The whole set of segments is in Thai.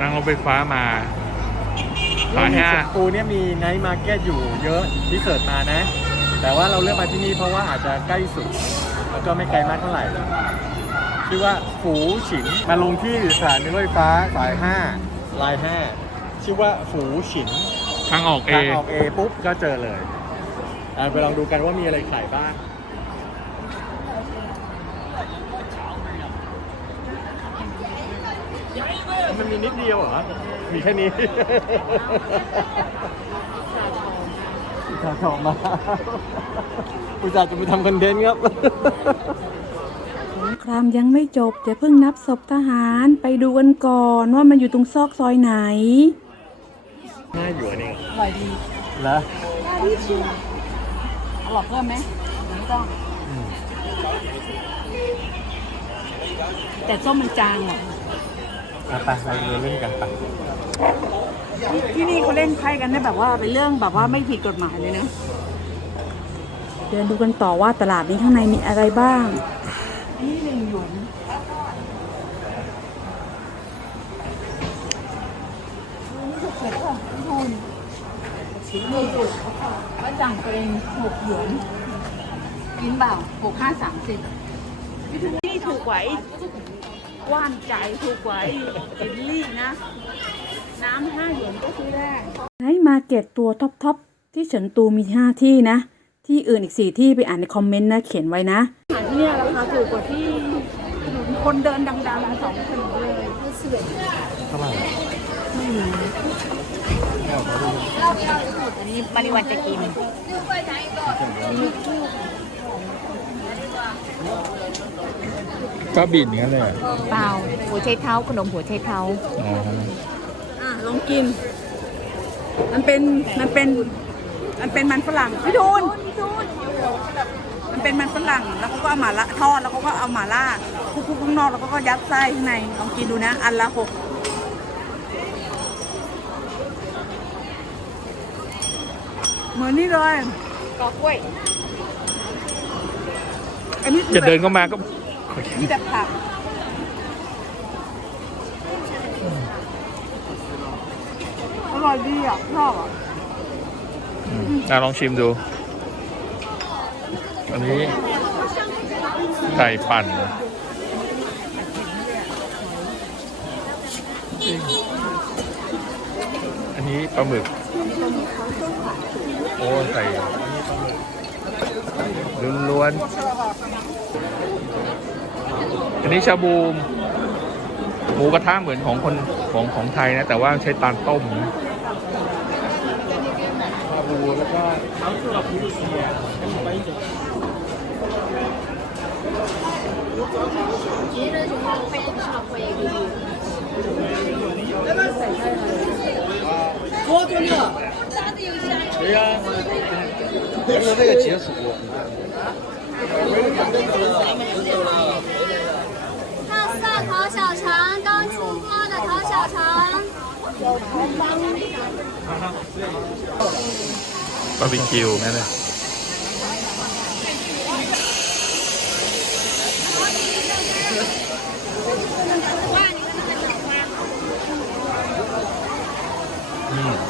นั่งรถไฟฟ้ามาสายในห้าสวนปูเนี่ยมีไนท์มาร์เก็ตอยู่เยอะที่เสิร์ชมานะ แต่ว่าเราเลือกมาที่นี่เพราะว่าอาจจะใกล้สุด แล้วก็ไม่ไกลมากเท่าไหร่ชื่อว่าฝูฉินมาลงที่สถานีรถไฟฟ้าสาย5ลาย5ชื่อว่าฝูฉินทางออกเอทางออก A ปุ๊บก็เจอเลยอะไปลองดูกันว่ามีอะไรขายบ้าง มันมีนิดเดียวเหรอ มีแค่นี้อุตส่าห์ทองมาอุตส่าห์จะไปทำคอนเทนต์ครับสงครามยังไม่จบอย่าเพิ่งนับศพทหารไปดูกันก่อนว่ามันอยู่ตรงซอกซอยไหน น่าอยู่อันนี้อร่อยดีแล้วเอาหลอดเพิ่มไหมไม่ต้อง แต่ส้มมันจางอะ ไปเราเรือเล่นกันไปที่นี่เขาเล่นไพ่กันได้แบบว่าเป็นเรื่องแบบว่าไม่ผิดกฎหมายเลยนะเดินดูกันต่อว่าตลาดนี้ข้างในมีอะไรบ้าง นี่หนึ่งหยวนก็จังตัวเองหกหยวนกินเปล่าหกห้าสามสิบนี่ถูกไว้ ว่านใจถูกไว้อินลี่นะ น้ำห้าหยวนก็ซื้อได้ไนท์มาเก็ตตัวท็อปทอปที่เฉินตูมี5ที่นะ ที่อื่นอีก4ที่ไปอ่านในคอมเมนต์นะ เขียนไว้นะอาหารที่เนี่ยราคาถูกกว่าที่คนเดินดังๆสองถึงเลยเท่าไหร่อันนี้มาริวันจะกิน ก็บินงั้นเลยเปล่าหัวไชเท้าขนมหัวไชเท้าอ๋ออะลองกิน มันเป็นมันเป็น มันเป็นมันฝรั่งพี่ทูนมันเป็นมันฝรั่งแล้วเขาก็เอาหมาละทอดแล้วเขาก็เอาหมาล่าคลุกๆข้างนอกแล้วก็ยัดไส้ข้างในลองกินดูนะ อันละหกเหมือนนี่เลยกอกล้วยอันนี้คือจะแบบเดินเข้ามาก็ มีแต่ผักอร่อยดีอะชอบอะอะลองชิมดู อันนี้ ไก่ปั่นอันนี้ปลาหมึก โอ้ใส่ล้วนๆ อันนี้ชาบูมหมูกระทะเหมือนของคนของของไทยนะ แต่ว่าใช้ตาลต้มนะ ชาบูแล้วก็น้ำซุปพิเศษ 对呀，这个那个解锁。 บาร์บีคิวนั่นเลย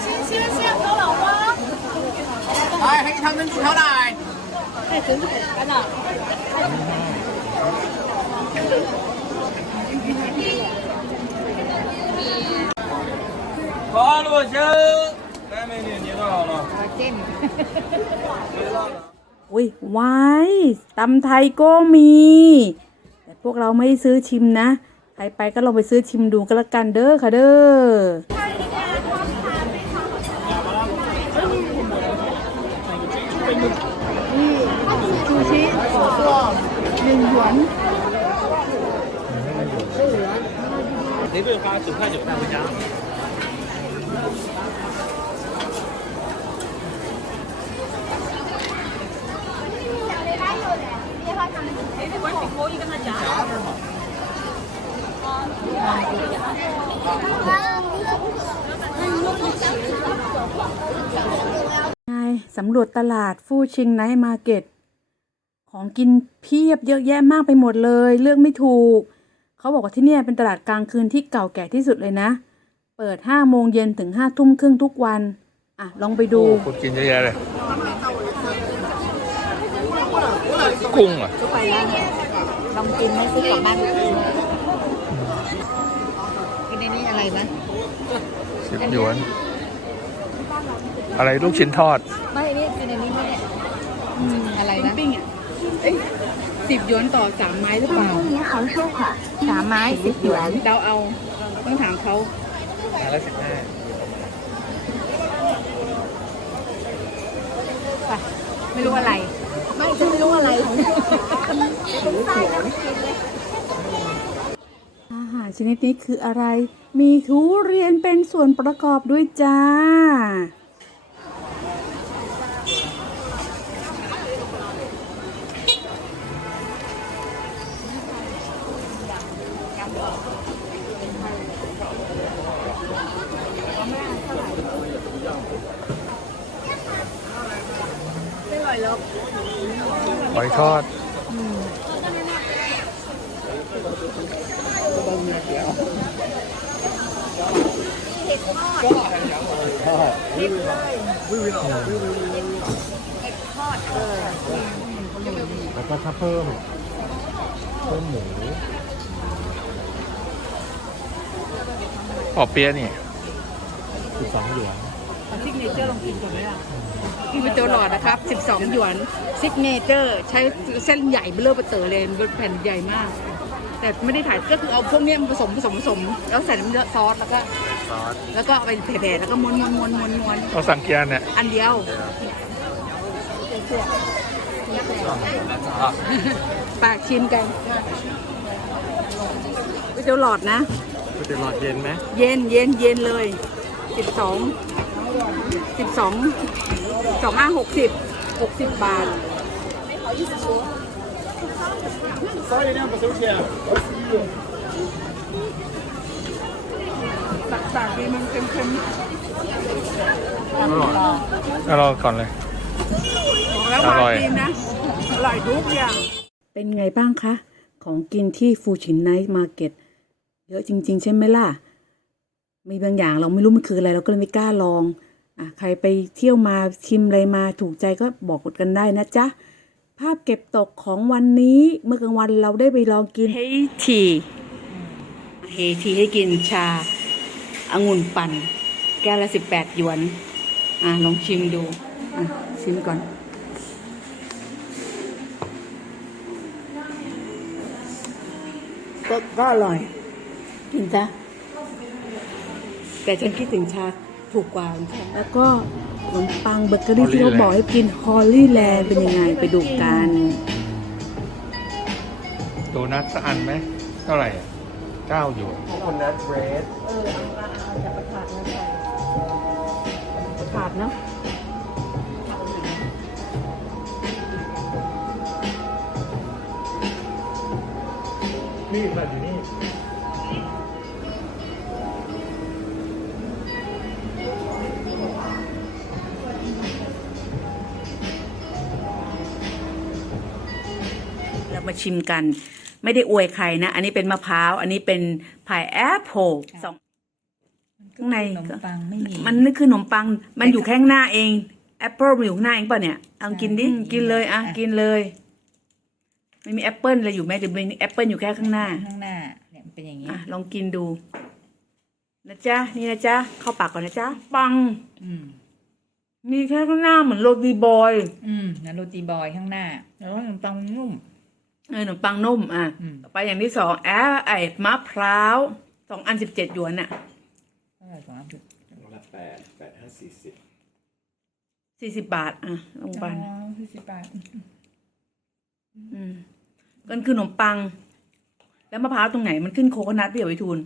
新鲜现烤老花，来，黑糖珍珠条奶。 好了，我先。来，美女，你多少了？ อุ้ยไว้ตำไทยก็มี แต่พวกเราไม่ซื้อชิมนะ ใครไปก็ลองไปซื้อชิมดูก็แล้วกันเด้อค่ะเด้อ ซูชิหนึ่งหยวน 一顿花九块九带回家。 สำรวจตลาดฟู่ชิงไนท์มาร์เก็ตของกินเพียบเยอะแยะมากไปหมดเลย เลือกไม่ถูก เขาบอกว่าที่เนี่ยเป็นตลาดกลางคืนที่เก่าแก่ที่สุดเลยนะ เปิดห้าโมงเย็นถึงห้าทุ่มครึ่งทุกวัน อะ ลองไปดูโอ้คนกินเยอะแยะเลย กุ้งเหรอะก็ไปแล้วนะลองกินไหมซื้อกลับบ้านกินในนี้อะไรนะสิบหยวน อะไรลูกชิ้นทอด ไม่นี่กินในนี้ไหมเนี่ยอืมอะไรนะ ปิ้งอะเอ้ย สิบหยวนต่อสามไม้หรือเปล่าสามไม้สิบหยวนเดาเอาต้องถามเขามาแล้วสิบห้าไม่รู้อะไร ไม่ฉันไม่รู้อะไรอาหารชนิดนี้คืออะไร มีทุเรียนเป็นส่วนประกอบด้วยจ้า หอยทอดแล้วก็ถ้าเพิ่มเพิ่มหมูปอเปี๊ยะนี่สิบสองหยวน ซิกเนเจอร์ลองกินก่อนไหมล่ะกินไปตัวหลอดนะครับ 12 หยวนซิกเนเจอร์ใช้เส้นใหญ่เบลอเปเตอร์เลยแผ่นใหญ่มาก แต่ไม่ได้ถ่ายก็คือเอาพวกเนี้ยมาผสมผสมผสม แล้วใส่น้ำเยอะซอสแล้วก็ซอสแล้วก็เอาไปแผ่ๆแล้วก็ม้วนม้วนม้วนม้วนม้วนเราสั่งเกียร์เนี่ยอันเดียวปากชิมกันก๋วยเตี๋ยวหลอดนะก๋วยเตี๋ยวหลอดเย็นไหมเย็นเย็นเย็นเลยสิบ สองสิบสองสองห้าหกสิบหกสิบบาทตักตักดีมันเค็มเอาเราก่อนเลยๆบอกแล้วอว่าร่อยดีนะ อร่อยทุกอย่าง เป็นไงบ้างคะ ของกินที่ฟูชินไนท์มาร์เก็ตเยอะจริง ๆ ใช่ไหมล่ะ มีบางอย่างเราไม่รู้มันคืออะไรเราก็เลยไม่กล้าลอง อะใครไปเที่ยวมาชิมอะไรมาถูกใจก็บอกกันได้นะจ๊ะ ภาพเก็บตกของวันนี้เมื่อกลางวันเราได้ไปลองกินเฮทีเฮทีให้กินชาองุ่นปั่น แก้วละสิบแปดหยวน อะลองชิมดู อะ ชิมก่อนก็ก็อร่อย กินซะแต่ฉันคิดถึงชา ถูกกว่าของฉันแล้วก็ขนมปังเบเกอรี่ที่เขาบอกให้กินฮอลลี่แลนด์เป็นยังไงไปดูกันโดนัทสักอันไหมเท่าไหร่อะเก้าหยวนโคนัทเบรดขาดเนาะนี่แบบอยู่นี่เรามา ชิมกัน ไม่ได้อวยใครนะ อันนี้เป็นมะพร้าว อันนี้เป็นพายแอปเปิลสองข้างในขนมปังไม่มีมันนี่คือขนมปัง มันอยู่แค่ข้างหน้าเองแอปเปิลมันอยู่ข้างหน้าเองป่ะเนี่ยเอากินดิกินเลยอะกินเลยไม่มีแอปเปิลอะไรอยู่ไหมหรือมีแอปเปิลอยู่แค่ข้างหน้าข้างหน้าเนี่ยมันเป็นอย่างนี้อะลองกินดูนะจ๊ะนี่นะจ๊ะเข้าปากก่อนนะจ๊ะปังอืมมีแค่ข้างหน้าเหมือนโรตีบอย อืมแล้วโรตีบอยข้างหน้าแล้วก็ขนมปังนุ่ม เออขนมปังนุ่มอะอืม ต่อไปอย่างที่สองแอปไอ้มะพร้าวสองอันสิบเจ็ดหยวนอะเท่าไหร่สองอันละแปดแปดห้าสี่สิบสี่สิบบาท อะลงไป อ๋อสี่สิบบาทอืมก็คือขนมปัง แล้วมะพร้าวตรงไหนมันขึ้นโคโคนัทพี่เอาไว้ทูล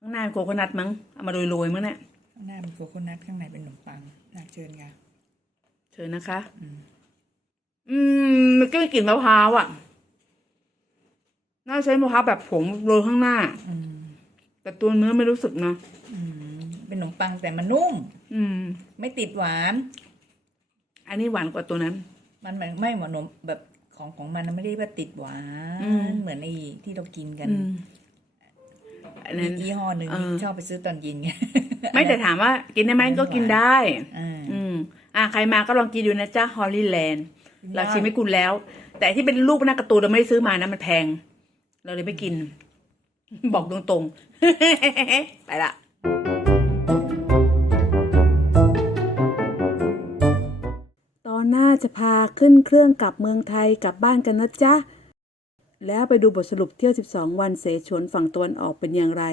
ข้างหน้าโคโคนัทมั้งเอามาโรยๆมั้งเนี่ยข้างหน้าเป็นโคโคนัทข้างในเป็นขนมปังน่าเชิญค่ะเชิญนะคะ อืม อืม มันก็มีกลิ่นมะพร้าวอะ น่าใช้มะพร้าวแบบผงโรยข้างหน้า อืมแต่ตัวเนื้อไม่รู้สึกนะ อืมเป็นขนมปังแต่มันนุ่ม อืม ไม่ติดหวาน อันนี้หวานกว่าตัวนั้น มันเหมือนไม่เหมือนขนมแบบของของมันไม่ได้ว่าติดหวาอืม น เหมือนไอ้ที่เรากินกันอืม อันนั้นมียี่ห้อหนึ่งเออชอบไปซื้อตอนเย็นไง ไม่แต่ถามว่า กินได้ไหมก็กินได้ อ่าอืม อะใครมาก็ลองกินดูนะจ๊ะฮอลลีแลนด์กินได้ เราชิมให้คุณแล้ว แต่ที่เป็นรูปหน้าการ์ตูนเราไม่ได้ซื้อมานะมันแพง เราเลยไม่กิน บอกตรงๆ ไปละตอนหน้าจะพาขึ้นเครื่องกลับเมืองไทยกลับบ้านกันนะจ๊ะ แล้วไปดูบทสรุปเที่ยว 12 วันเสฉวนฝั่งตะวันออกเป็นอย่างไร